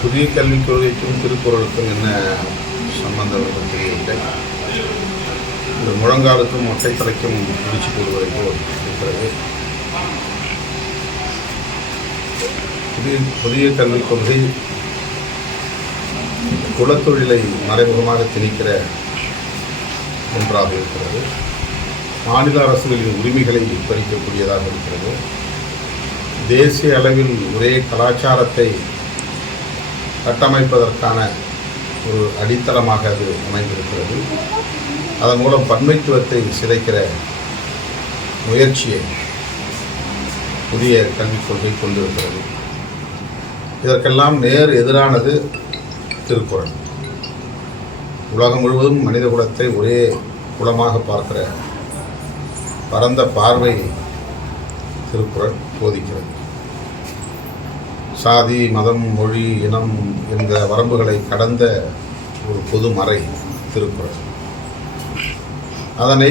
புதிய கல்விக் கொள்கைக்கும் திருக்குறளுக்கும் என்ன சம்பந்தம் தெரியவில்லை. இந்த முழங்காலுக்கும் மொட்டை தலைக்கும் முடிச்சு போடுவதை போல் இருக்கிறது. புதிய புதிய கல்விக் கொள்கை குலத்தொழிலை மறைமுகமாக திணிக்கிற ஒன்றாக இருக்கிறது. மாநில அரசுகளின் உரிமைகளை பறிக்கக்கூடியதாக இருக்கிறது. தேசிய அளவில் ஒரே கலாச்சாரத்தை கட்டமைப்பதற்கான ஒரு அடித்தளமாக அது அமைந்திருக்கிறது. அதன் மூலம் பன்மைத்துவத்தை சிதைக்கிற முயற்சியை புதிய கல்விக் கொள்கை கொண்டிருக்கிறது. இதற்கெல்லாம் நேர் எதிரானது திருக்குறள். உலகம் முழுவதும் மனித குலத்தை ஒரே குலமாக பார்க்கிற பரந்த பார்வை திருக்குறள் போதிக்கிறது. சாதி மதம் மொழி இனம் என்ற வரம்புகளை கடந்த ஒரு பொது மறை திருக்குறள். அதனை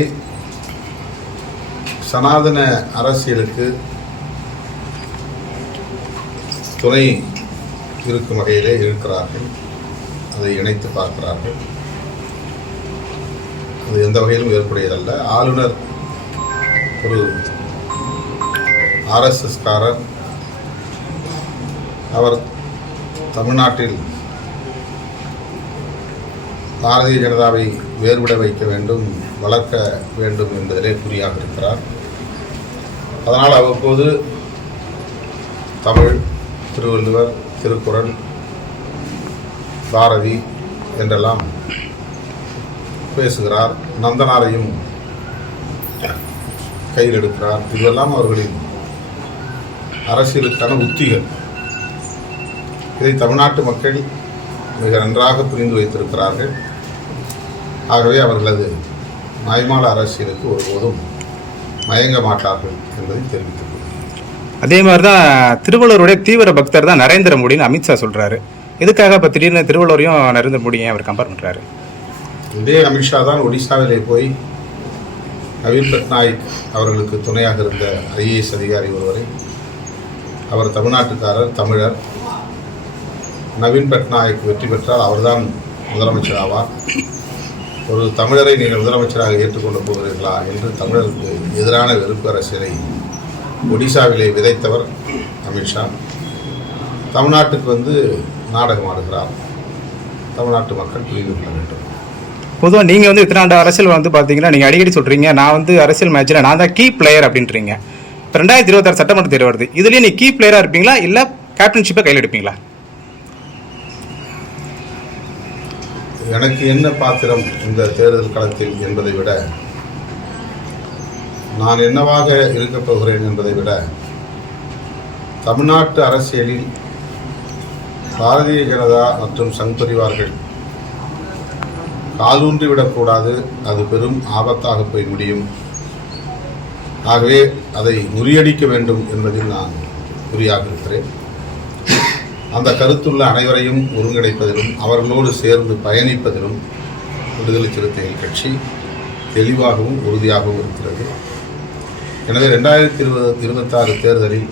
சனாதன அரசியலுக்கு துணை இருக்கும் வகையிலே இருக்கிறார்கள் அதை இணைத்து பார்க்கிறார்கள். அது எந்த வகையிலும் ஏற்புடையதல்ல. ஆளுநர் ஒரு ஆர்எஸ்எஸ்காரர் அவர் தமிழ்நாட்டில் பாரதிய ஜனதாவை வேறுபட வைக்க வேண்டும் வளர்க்க வேண்டும் என்பதிலே குறியாக இருக்கிறார். அதனால் அவ்வப்போது தமிழ் திருவள்ளுவர் திருக்குறள் பாரதி என்றெல்லாம் பேசுகிறார். நந்தனாரையும் கையில் எடுக்கிறார். இதெல்லாம் அவர்களின் அரசியலுக்கான உத்திகள். இதை தமிழ்நாட்டு மக்கள் மிக நன்றாக புரிந்து வைத்திருக்கிறார்கள். ஆகவே அவர்களது மாய்மால அரசியலுக்கு ஒருபோதும் மயங்க மாட்டார்கள் என்பதை தெரிவித்துக் அதே மாதிரி தான் திருவள்ளுவருடைய தீவிர பக்தர் தான் நரேந்திர மோடின்னு அமித்ஷா சொல்றாரு. இதுக்காக இப்போ திடீர்னு திருவள்ளுவரையும் நரேந்திர மோடியும் ஏன் அவர் கம்பேர் பண்றாரு. இதே அமித்ஷா தான் ஒடிசாவிலே போய் நவீன் பட்நாயக் அவர்களுக்கு துணையாக இருந்த ஐஏஎஸ் அதிகாரி ஒருவரை அவர் தமிழ்நாட்டுக்காரர் தமிழர் நவீன் பட்நாயக் வெற்றி பெற்றால் அவர்தான் முதலமைச்சர் ஆவார் ஒரு தமிழரை நீங்கள் முதலமைச்சராக ஏற்றுக்கொண்டு போகிறீர்களா என்று தமிழருக்கு எதிரான வெறுப்பு அரசியலை ஒடிசாவிலே விதைத்தவர் அமித்ஷா. தமிழ்நாட்டுக்கு வந்து நாடகம் ஆடுகிறார். தமிழ்நாட்டு மக்கள் புரிந்து கொள்ள வேண்டும். பொதுவாக நீங்கள் வந்து இத்தனாண்டு அரசியல் வந்து பார்த்தீங்கன்னா நீங்கள் அடிக்கடி சொல்கிறீங்க நான் வந்து அரசியல் மேட்ச்சில் நான் தான் கீ பிளேயர் அப்படின்றீங்க. இப்போ ரெண்டாயிரத்தி இருபத்தாறு சட்டமன்ற தேர்வு வருது. இதுலேயே நீ கீ பிளேயராக இருப்பீங்களா? இல்லை கேப்டன்ஷிப்பை கையில் எடுப்பீங்களா? எனக்கு என்ன பாத்திரம் இந்த தேர்தல் களத்தில் என்பதை விட நான் என்னவாக இருக்கப் போகிறேன் என்பதை விட தமிழ்நாட்டு அரசியலில் பாரதிய ஜனதா மற்றும் சங் பரிவார்கள் காலூன்றி விடக்கூடாது அது பெரும் ஆபத்தாக போய் முடியும். ஆகவே அதை முறியடிக்க வேண்டும் என்பதில் நான் குறியாக இருக்கிறேன். அந்த கருத்துள்ள அனைவரையும் ஒருங்கிணைப்பதிலும் அவர்களோடு சேர்ந்து பயணிப்பதிலும் விடுதலை சிறுத்தைகள் கட்சி தெளிவாகவும் உறுதியாகவும் இருக்கிறது. எனவே ரெண்டாயிரத்தி இருபது இருபத்தாறு தேர்தலில்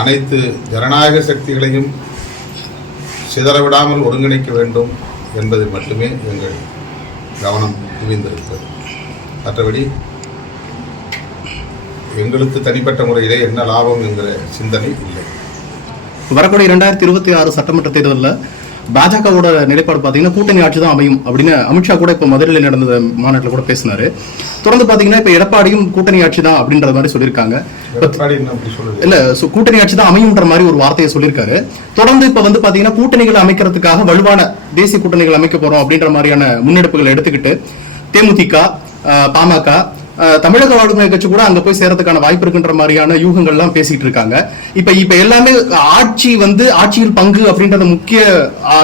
அனைத்து ஜனநாயக சக்திகளையும் சிதறவிடாமல் ஒருங்கிணைக்க வேண்டும் என்பதில் மட்டுமே எங்கள் கவனம் குவிந்திருக்கிறது. மற்றபடி எங்களுக்கு தனிப்பட்ட முறையிலே என்ன லாபம் என்கிற சிந்தனை இல்லை. வரக்கூடிய இரண்டாயிரத்தி இருபத்தி ஆறு சட்டமன்ற தேர்தலில் பாஜகவோட நிலைப்பாடு பார்த்தீங்கன்னா கூட்டணி ஆட்சி தான் அமையும் அப்படின்னு அமித்ஷா கூட இப்போ மதுரையில் நடந்த மாநாட்டில் கூட பேசினாரு. தொடர்ந்து பார்த்தீங்கன்னா இப்போ எடப்பாடியும் கூட்டணி ஆட்சி தான் அப்படின்ற மாதிரி சொல்லியிருக்காங்க. இல்ல so கூட்டணி ஆட்சி தான் அமையும்ன்ற மாதிரி ஒரு வார்த்தையை சொல்லியிருக்காரு. தொடர்ந்து இப்ப வந்து பாத்தீங்கன்னா கூட்டணிகள் அமைக்கிறதுக்காக வலுவான தேசிய கூட்டணிகள் அமைக்க போறோம் அப்படின்ற மாதிரியான முன்னெடுப்புகளை எடுத்துக்கிட்டு தேமுதிக பாமக தமிழக வாழ்வுரிமை கட்சி கூட அங்க போய் சேரத்துக்கான வாய்ப்பு இருக்குன்ற மாதிரியான யூகங்கள்லாம் பேசிட்டு இருக்காங்க. இப்ப இப்ப எல்லாமே ஆட்சி வந்து ஆட்சியில் பங்கு அப்படின்றத முக்கிய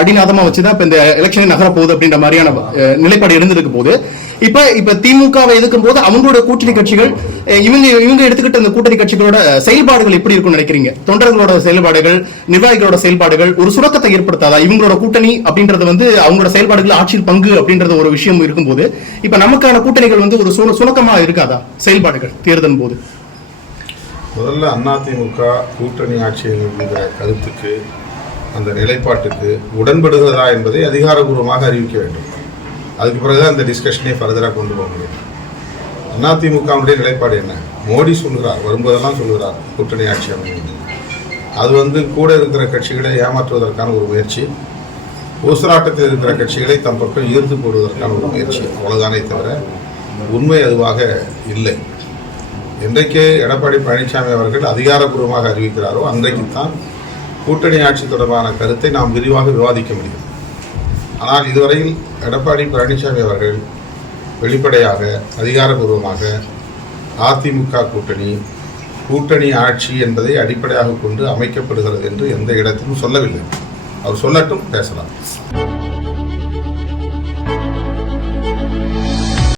அடிநாதமா வச்சுதான் இப்ப இந்த எலெக்ஷனே நகர போகுது அப்படின்ற மாதிரியான நிலைப்பாடு இருந்திருக்கு போது. இப்ப இப்ப திமுகவை எதுக்கும் போது அவங்களோட கூட்டணி கட்சிகள் இவங்க இவங்க எடுத்துக்கிட்ட அந்த கூட்டணி கட்சிகளோட செயல்பாடுகள் எப்படி இருக்கும்னு நினைக்கிறீங்க? தொண்டர்களோட செயல்பாடுகள் நிர்வாகிகளோட செயல்பாடுகள் ஒரு சுரக்கத்தை ஏற்படுத்தாதா இவங்களோட கூட்டணி அப்படின்றது வந்து அவங்களோட செயல்பாடுகள் ஆட்சியில் பங்கு அப்படின்றது ஒரு விஷயம் இருக்கும்போது இப்ப நமக்கான கூட்டணிகள் வந்து ஒரு சுணக்கமா இருக்காதா? செயல்பாடுகள் தேர்தல் போது. முதல்ல அதிமுக கூட்டணி ஆட்சி என்கிற கருத்துக்கு அந்த நிலைப்பாட்டுக்கு உடன்படுகிறதா என்பதை அதிகாரபூர்வமாக அறிவிக்க வேண்டும். அதுக்கு பிறகு அந்த டிஸ்கஷனே ஃபர்தராக கொண்டு போக முடியும். அதிமுகவுடைய நிலைப்பாடு என்ன? மோடி சொல்கிறார் வரும்போதெல்லாம் சொல்கிறார் கூட்டணி ஆட்சி அமையும் அது வந்து கூட இருக்கிற கட்சிகளை ஏமாற்றுவதற்கான ஒரு முயற்சி. ஊசராட்டத்தில் இருக்கிற கட்சிகளை தம் பக்கம் ஈர்த்து போடுவதற்கான ஒரு முயற்சி. அவ்வளோதானே தவிர உண்மை அதுவாக இல்லை. என்றைக்கு எடப்பாடி பழனிசாமி அவர்கள் அதிகாரப்பூர்வமாக அறிவிக்கிறாரோ அன்றைக்குத்தான் கூட்டணி ஆட்சி தொடர்பான கருத்தை நாம் விரிவாக விவாதிக்க முடியும். ஆனால் இதுவரையில் எடப்பாடி பழனிசாமி அவர்கள் வெளிப்படையாக அதிகாரபூர்வமாக அதிமுக கூட்டணி கூட்டணி ஆட்சி என்பதை அடிப்படையாக கொண்டு அமைக்கப்படுகிறது என்று எந்த இடத்திலும் சொல்லவில்லை. அவர் சொல்லட்டும் பேசலாம்.